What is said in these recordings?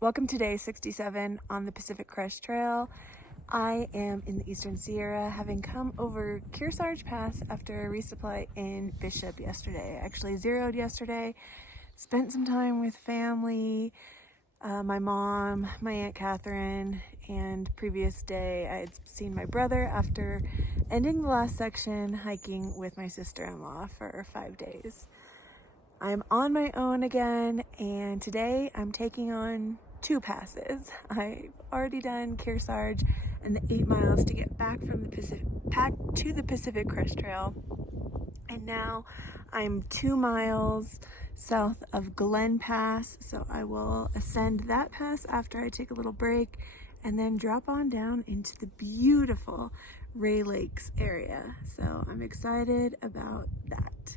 Welcome to day 67 on the Pacific Crest Trail. I am in the Eastern Sierra, having come over Kearsarge Pass after a resupply in Bishop yesterday. I actually zeroed yesterday, spent some time with family, my mom, my Aunt Catherine, and previous day I had seen my brother after ending the last section hiking with my sister-in-law for 5 days. I'm on my own again, and today I'm taking on 2 passes. I've already done Kearsarge and the 8 miles to get back from the Pacific Crest Trail, and now I'm 2 miles south of Glen Pass, so I will ascend that pass after I take a little break and then drop on down into the beautiful Ray Lakes area. So I'm excited about that.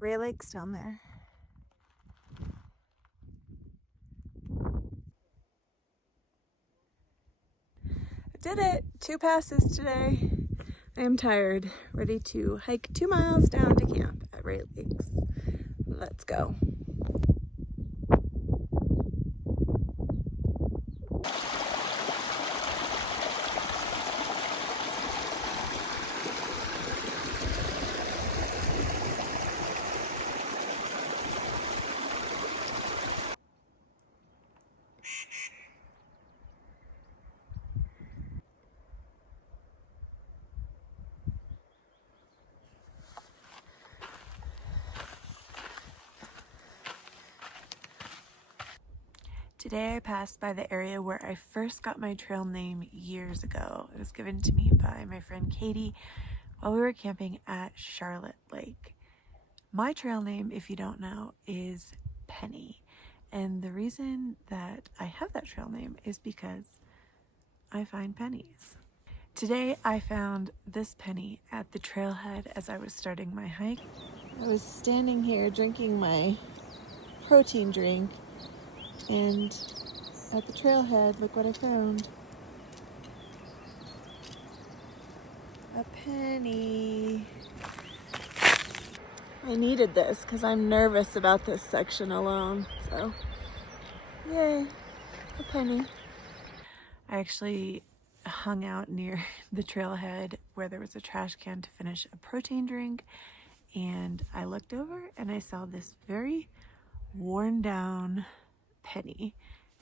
Ray Lakes down there. I did it! 2 passes today. I am tired, ready to hike 2 miles down to camp at Ray Lakes. Let's go. Today I passed by the area where I first got my trail name years ago. It was given to me by my friend Katie while we were camping at Charlotte Lake. My trail name, if you don't know, is Penny. And the reason that I have that trail name is because I find pennies. Today I found this penny at the trailhead as I was starting my hike. I was standing here drinking my protein drink, and at the trailhead, look what I found. A penny. I needed this because I'm nervous about this section alone, so yay, a penny. I actually hung out near the trailhead where there was a trash can to finish a protein drink, and I looked over and I saw this very worn down penny,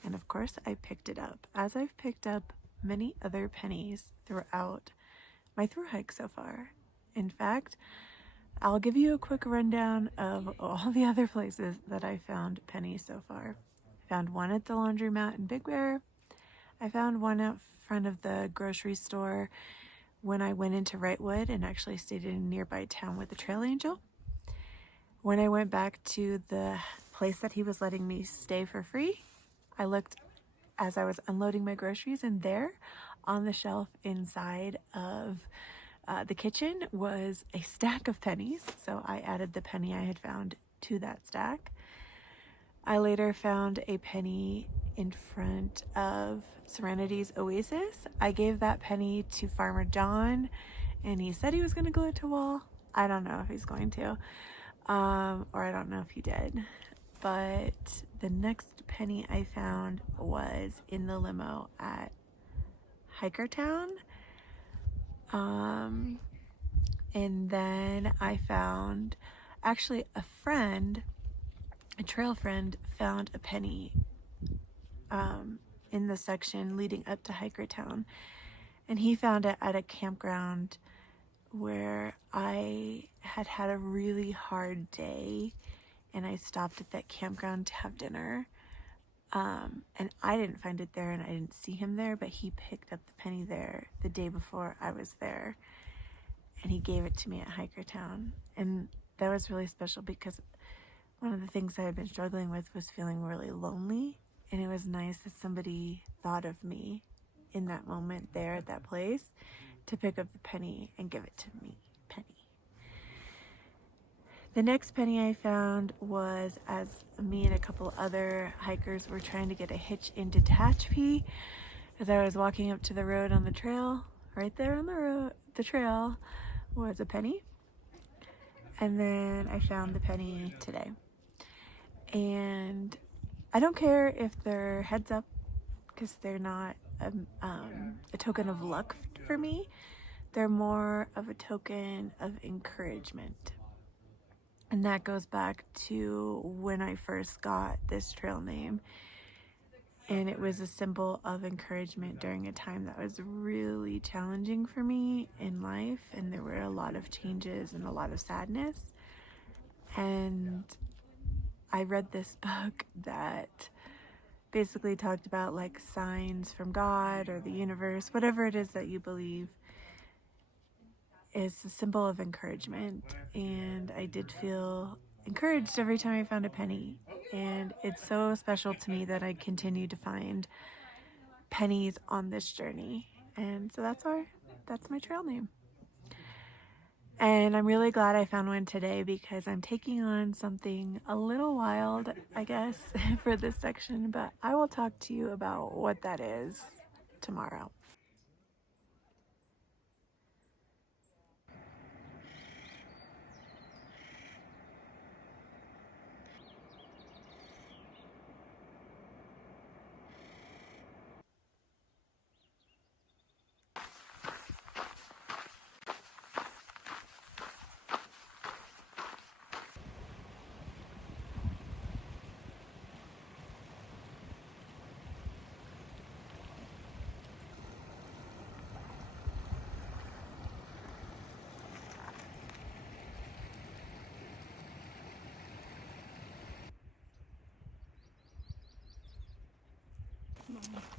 and of course I picked it up, as I've picked up many other pennies throughout my thru hike so far. In fact, I'll give you a quick rundown of all the other places that I found pennies so far. I found one at the laundromat in Big Bear. I found one out front of the grocery store when I went into Wrightwood and actually stayed in a nearby town with the Trail Angel. When I went back to the place that he was letting me stay for free, I looked as I was unloading my groceries, and there on the shelf inside of the kitchen was a stack of pennies, so I added the penny I had found to that stack. I later found a penny in front of Serenity's Oasis. I gave that penny to Farmer John, and he said he was going to glue it to a wall. I don't know if he's going to, or I don't know if he did. But the next penny I found was in the limo at Hikertown. And then I found, actually a trail friend found a penny in the section leading up to Hikertown. And he found it at a campground where I had had a really hard day, and I stopped at that campground to have dinner. And I didn't find it there, and I didn't see him there, but he picked up the penny there the day before I was there, and he gave it to me at Hikertown. And that was really special because One of the things I had been struggling with was feeling really lonely, and it was nice that somebody thought of me in that moment there at that place to pick up the penny and give it to me. Penny. The next penny I found was as me and a couple other hikers were trying to get a hitch into Tehachapi. As I was walking up to the road on the trail, right there on the road, the trail was a penny. And then I found the penny today. And I don't care if they're heads up, because they're not a token of luck for me. They're more of a token of encouragement. And that goes back to when I first got this trail name. And it was a symbol of encouragement during a time that was really challenging for me in life. And there were a lot of changes and a lot of sadness. And I read this book that basically talked about like signs from God or the universe, whatever it is that you believe is a symbol of encouragement. And I did feel encouraged every time I found a penny. And it's so special to me that I continue to find pennies on this journey. And so that's my trail name. And I'm really glad I found one today because I'm taking on something a little wild, I guess, for this section, but I will talk to you about what that is tomorrow.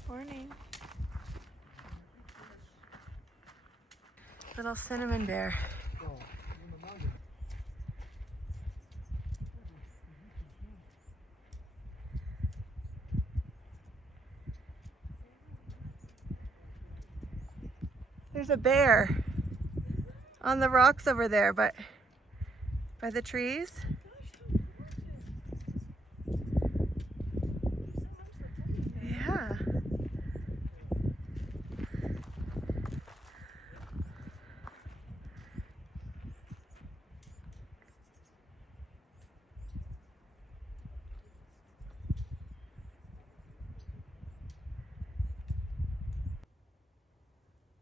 Morning. Little cinnamon bear. There's a bear on the rocks over there, but by the trees. Yeah.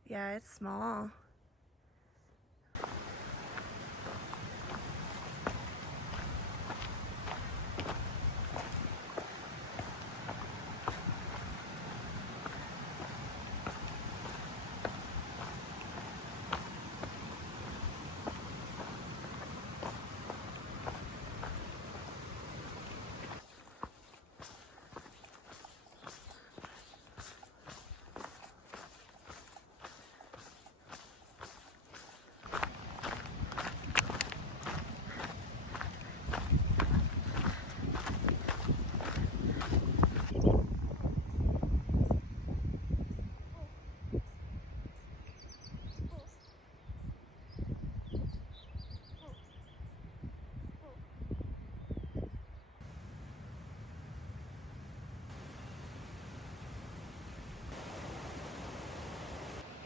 Yeah, it's small.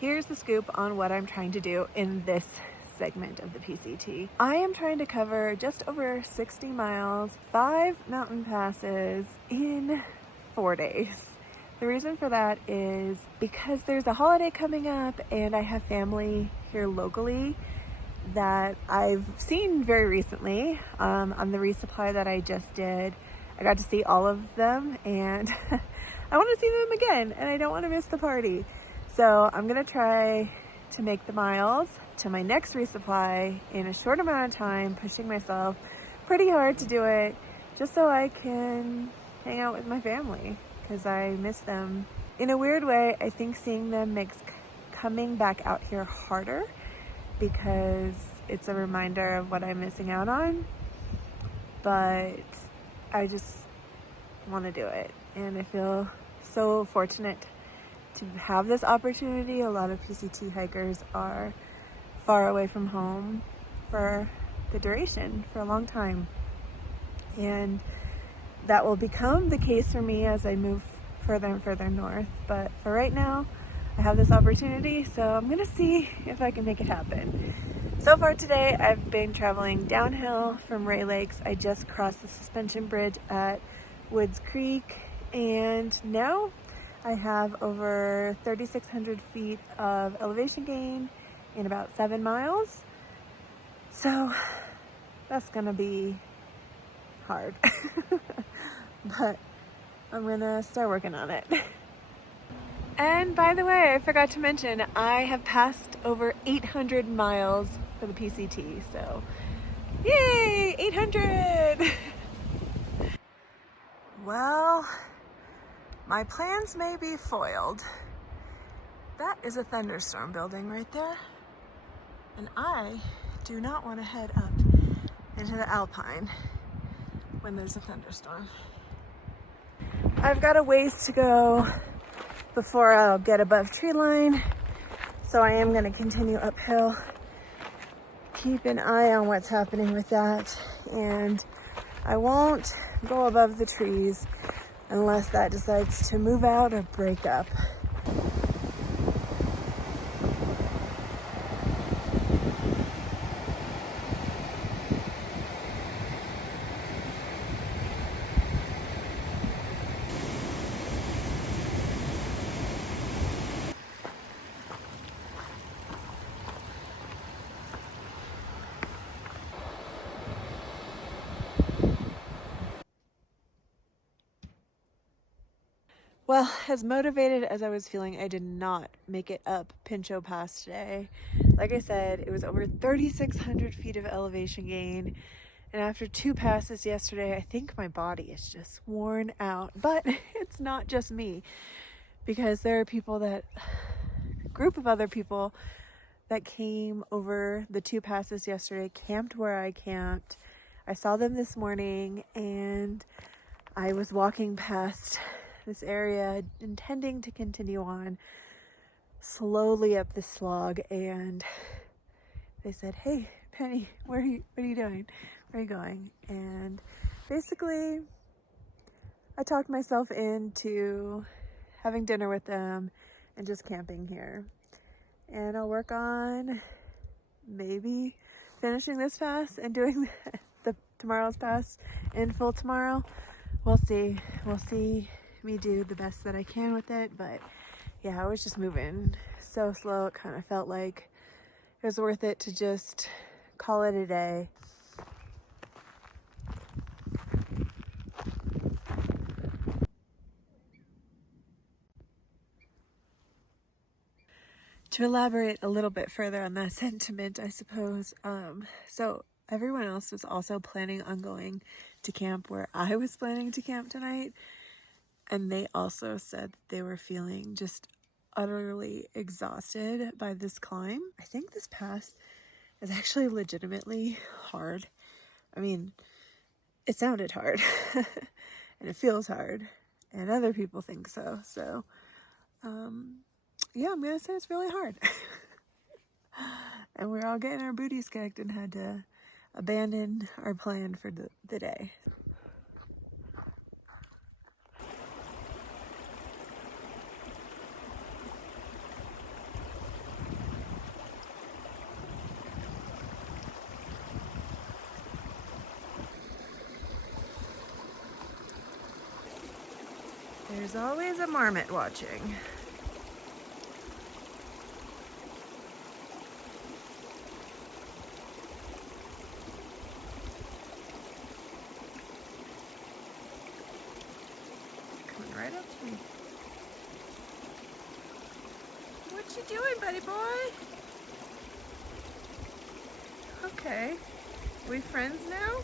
Here's the scoop on what I'm trying to do in this segment of the PCT. I am trying to cover just over 60 miles, 5 mountain passes in 4 days. The reason for that is because there's a holiday coming up and I have family here locally that I've seen very recently on the resupply that I just did. I got to see all of them and I want to see them again and I don't want to miss the party. So I'm gonna try to make the miles to my next resupply in a short amount of time, pushing myself pretty hard to do it just so I can hang out with my family because I miss them. In a weird way, I think seeing them makes coming back out here harder because it's a reminder of what I'm missing out on. but I just want to do it. And I feel so fortunate to have this opportunity. A lot of PCT hikers are far away from home for the duration, for a long time. And that will become the case for me as I move further and further north. But for right now, I have this opportunity, so I'm gonna see if I can make it happen. So far today, I've been traveling downhill from Ray Lakes. I just crossed the suspension bridge at Woods Creek, and now I have over 3,600 feet of elevation gain in about 7 miles. So that's gonna be hard, but I'm gonna start working on it. And by the way, I forgot to mention, I have passed over 800 miles for the PCT, so yay, 800! Well, my plans may be foiled. That is a thunderstorm building right there, and I do not want to head up into the Alpine when there's a thunderstorm. I've got a ways to go before I'll get above tree line, so I am going to continue uphill. Keep an eye on what's happening with that, and I won't go above the trees unless that decides to move out or break up. Well, as motivated as I was feeling, I did not make it up Pinchot Pass today. Like I said, it was over 3,600 feet of elevation gain. And after 2 passes yesterday, I think my body is just worn out. But it's not just me, because there are a group of other people that came over the 2 passes yesterday, camped where I camped. I saw them this morning, and I was walking past this area intending to continue on slowly up the slog, and they said, "Hey Penny, what are you doing? Where are you going?" And basically I talked myself into having dinner with them and just camping here. And I'll work on maybe finishing this pass and doing the tomorrow's pass in full tomorrow. We'll see me do the best that I can with it. But yeah, I was just moving so slow, it kind of felt like it was worth it to just call it a day. To elaborate a little bit further on that sentiment, I suppose, so everyone else was also planning on going to camp where I was planning to camp tonight, and they also said they were feeling just utterly exhausted by this climb. I think this pass is actually legitimately hard. I mean, it sounded hard and it feels hard, and other people think so. So, yeah, I'm gonna say it's really hard. And we're all getting our booties kicked and had to abandon our plan for the day. There's always a marmot watching. Coming right up to me. What you doing, buddy boy? Okay. We friends now?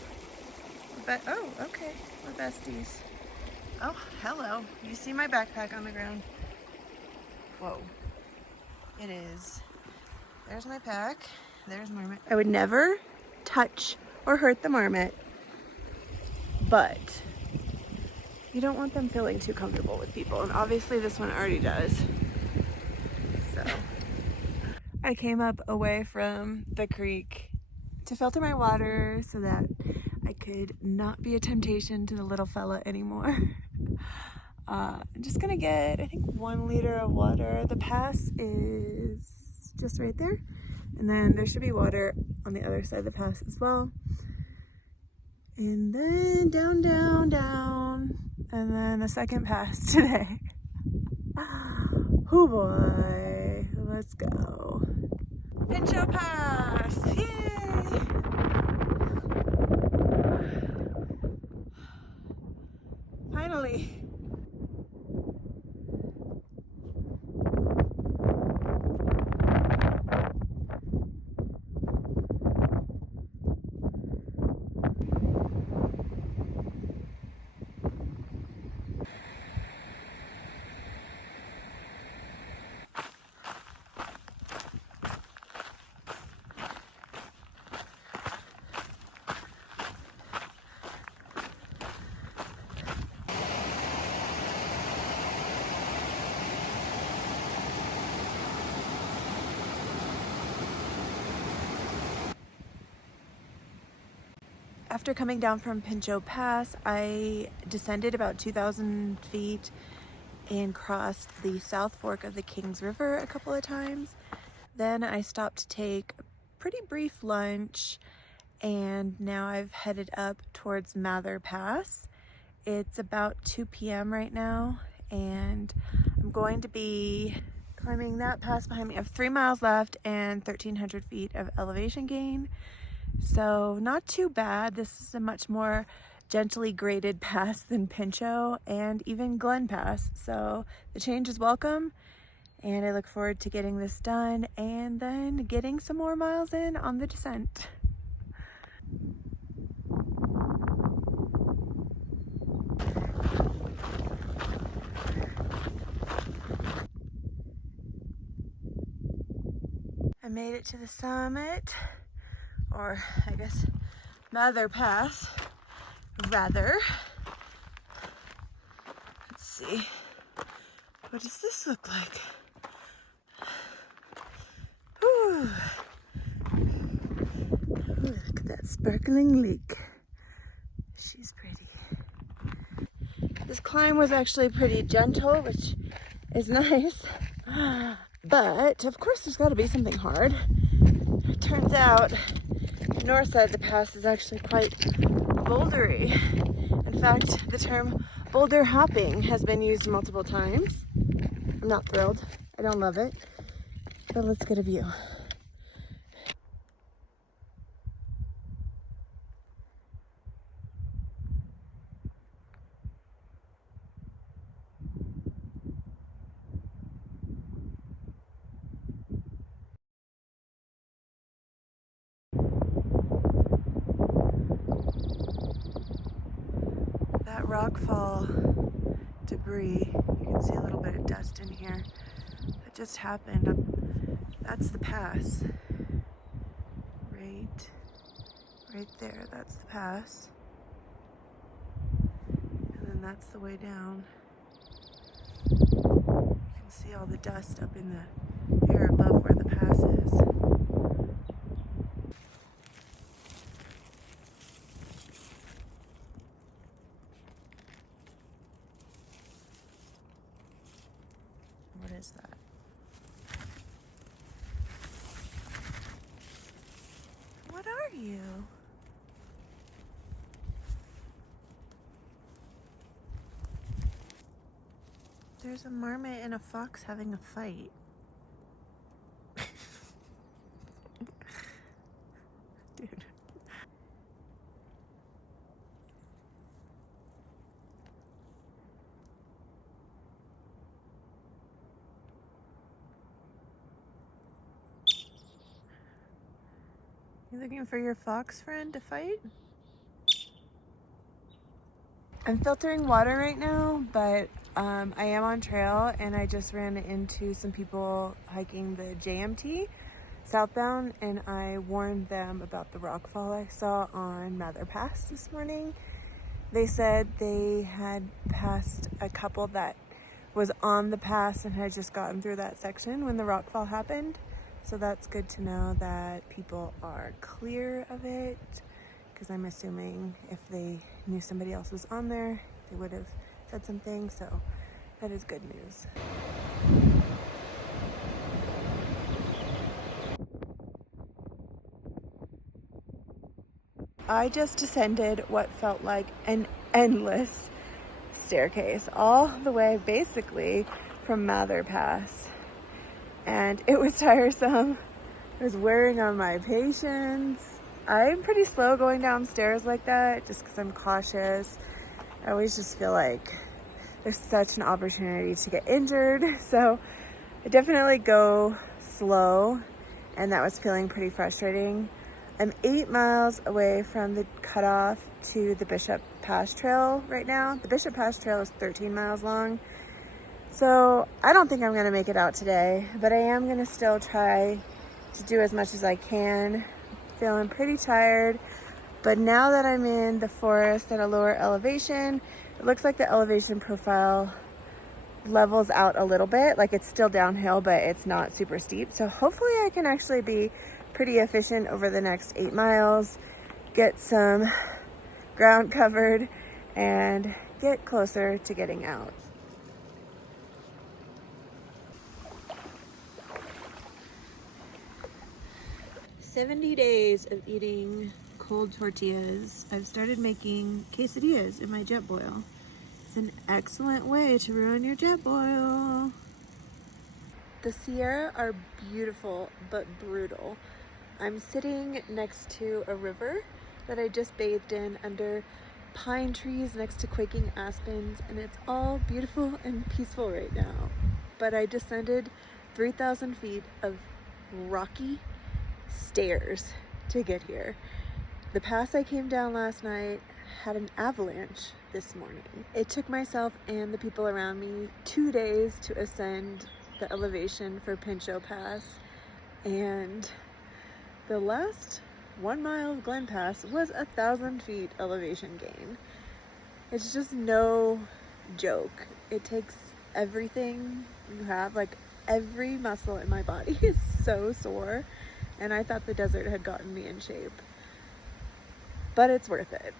Oh, okay. We're besties. Oh, hello. You see my backpack on the ground? Whoa. It is. There's my pack. There's Marmot. I would never touch or hurt the Marmot. but you don't want them feeling too comfortable with people, and obviously this one already does. So I came up away from the creek to filter my water so that I could not be a temptation to the little fella anymore. I'm just gonna get, I think, 1 liter of water. The pass is just right there, and then there should be water on the other side of the pass as well. And then down, down, down, and then a second pass today. Oh boy, let's go. Pinchot Pass, yay! Finally. After coming down from Pinchot Pass, I descended about 2,000 feet and crossed the South Fork of the Kings River a couple of times. Then I stopped to take a pretty brief lunch, and now I've headed up towards Mather Pass. It's about 2 p.m. right now, and I'm going to be climbing that pass behind me. I have 3 miles left and 1,300 feet of elevation gain. So not too bad. This is a much more gently graded pass than Pinchot and even Glen Pass. So the change is welcome, and I look forward to getting this done and then getting some more miles in on the descent. I made it to the summit, or I guess Mather Pass, rather. Let's see. What does this look like? Ooh. Ooh, look at that sparkling lake. She's pretty. This climb was actually pretty gentle, which is nice. But of course there's got to be something hard. It turns out the north side of the pass is actually quite bouldery. In fact, the term boulder hopping has been used multiple times. I'm not thrilled. I don't love it. But let's get a view. That rockfall debris, you can see a little bit of dust in here. That just happened. That's the pass. Right there, that's the pass. And then that's the way down. You can see all the dust up in the air above where the pass is. What is that? What are you? There's a marmot and a fox having a fight. Dude. You looking for your fox friend to fight? I'm filtering water right now, but I am on trail, and I just ran into some people hiking the JMT southbound, and I warned them about the rockfall I saw on Mather Pass this morning. They said they had passed a couple that was on the pass and had just gotten through that section when the rockfall happened. So that's good to know that people are clear of it, because I'm assuming if they knew somebody else was on there, they would have said something. So that is good news. I just descended what felt like an endless staircase all the way basically from Mather Pass, and it was tiresome. It was wearing on my patience. I'm pretty slow going downstairs like that just because I'm cautious. I always just feel like there's such an opportunity to get injured, so I definitely go slow, and that was feeling pretty frustrating. I'm 8 miles away from the cutoff to the Bishop Pass Trail right now. The Bishop Pass Trail is 13 miles long. So I don't think I'm gonna make it out today, but I am gonna still try to do as much as I can. Feeling pretty tired, but now that I'm in the forest at a lower elevation, it looks like the elevation profile levels out a little bit. Like, it's still downhill, but it's not super steep. So hopefully I can actually be pretty efficient over the next 8 miles, get some ground covered, and get closer to getting out. "70 days of eating cold tortillas. I've started making quesadillas in my Jetboil. It's an excellent way to ruin your Jetboil." The Sierra are beautiful but brutal. I'm sitting next to a river that I just bathed in under pine trees next to quaking aspens, and it's all beautiful and peaceful right now. But I descended 3,000 feet of rocky stairs to get here. The pass I came down last night had an avalanche this morning. It took myself and the people around me 2 days to ascend the elevation for Pinchot Pass, and the last 1 mile of Glen Pass was 1,000 feet elevation gain. It's just no joke. It takes everything you have. Like, every muscle in my body is so sore, and I thought the desert had gotten me in shape. But it's worth it.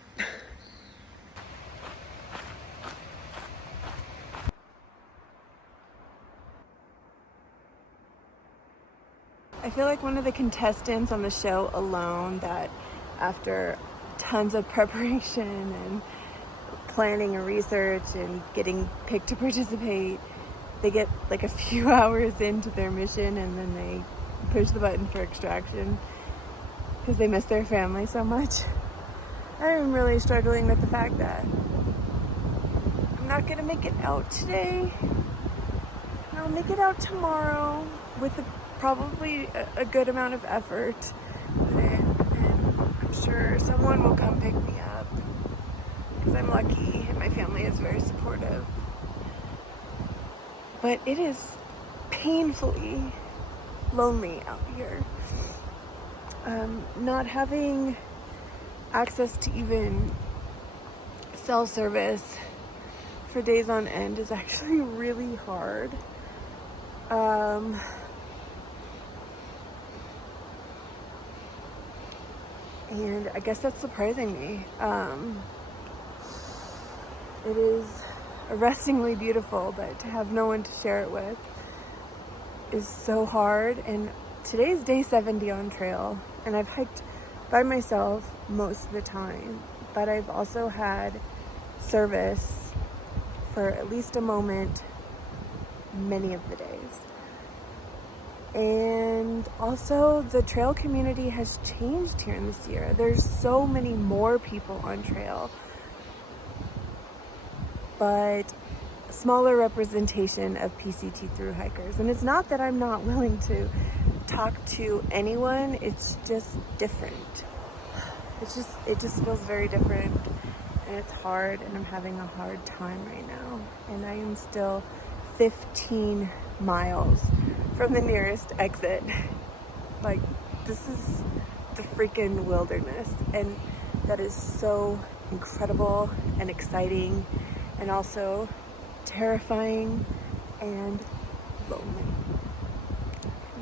I feel like one of the contestants on the show alone that, after tons of preparation and planning and research and getting picked to participate, they get like a few hours into their mission and then they push the button for extraction because they miss their family so much. I'm really struggling with the fact that I'm not gonna make it out today. And I'll make it out tomorrow with probably a good amount of effort put in, and I'm sure someone will come pick me up because I'm lucky and my family is very supportive. But it is painfully lonely out here. Not having access to even cell service for days on end is actually really hard. And I guess that's surprising me. It is arrestingly beautiful, but to have no one to share it with is so hard. And today's day 70 on trail, and I've hiked by myself most of the time, but I've also had service for at least a moment many of the days. And also, the trail community has changed here in the Sierra. There's so many more people on trail, but smaller representation of PCT through hikers. And it's not that I'm not willing to talk to anyone, it's just different. It just feels very different, and it's hard, and I'm having a hard time right now. And I am still 15 miles from the nearest exit. Like, this is the freaking wilderness, and that is so incredible and exciting, and also terrifying and lonely.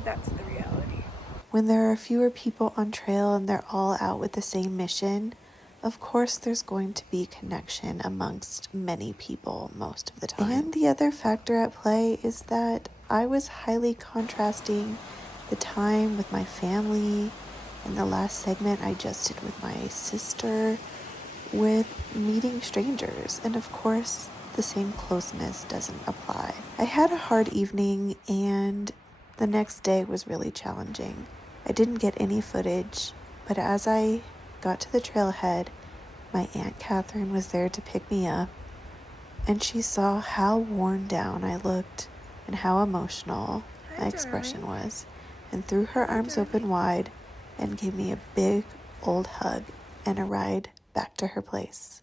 That's the reality. When there are fewer people on trail and they're all out with the same mission, of course there's going to be connection amongst many people most of the time. And the other factor at play is that I was highly contrasting the time with my family and the last segment I just did with my sister with meeting strangers, and of course the same closeness doesn't apply. I had a hard evening and the next day was really challenging. I didn't get any footage, but as I got to the trailhead, my Aunt Catherine was there to pick me up, and she saw how worn down I looked and how emotional my expression was, and threw her arms open wide and gave me a big old hug and a ride back to her place.